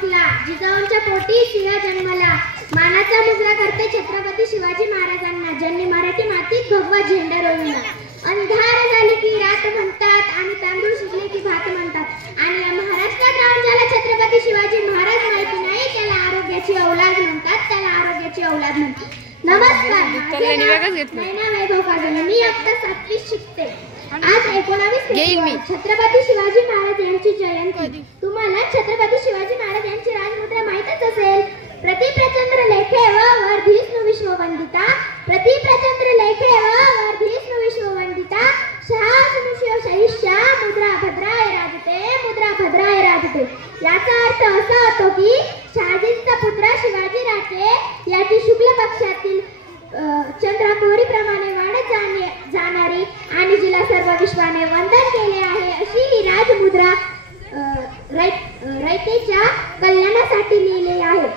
रुसला, जिजाऊंच्या पोटी सिंह जन्मला. मानाचा मुजरा करते छत्रपती शिवाजी महाराजांना, ज्यांनी मराठी मातीत भगवा झेंडा रोविला. अंधार झाली की रात म्हणतात आणि तांदूळ शिजले की भात म्हणतात. आणि या महाराष्ट्रात राहून ज्याला छत्रपती शिवाजी महाराज माहिती नाही त्याला आरोग्याची औलाद म्हणतात, त्याला आरोग्याची औलाद म्हणतात. नमस्कार, नैना वैभव कागले. मी आता 7वीत शिकते. आज 19 फेब्रुवारी छत्रपती शिवाजी महाराज यांची जयंती. तुम्हाला छत्रपती शिवाजी महाराज यांची राजमुद्रा माहीतच असेल. प्रतिप्रचंद्र लेखे व वर्धिष्णु विश्ववंदिता, प्रतिप्रचंद्र लेखे व वर्धिष्णु विश्ववंदिता, शासनुष्य शहिष्या मुद्रा भद्राय राजते, मुद्रा भद्राय राजते. याचा अर्थ असा होतो की शहाजींचा पुत्र शिवाजी राजे याची शुक्ल पक्षातील चंद्रकोरी प्रमाणे वाढत जाणारी आणि जिला सर्व विश्वाने वंदन केले आहे अशी ही राजमुद्रा रयतेच्या कल्याणासाठी लिहिली आहे.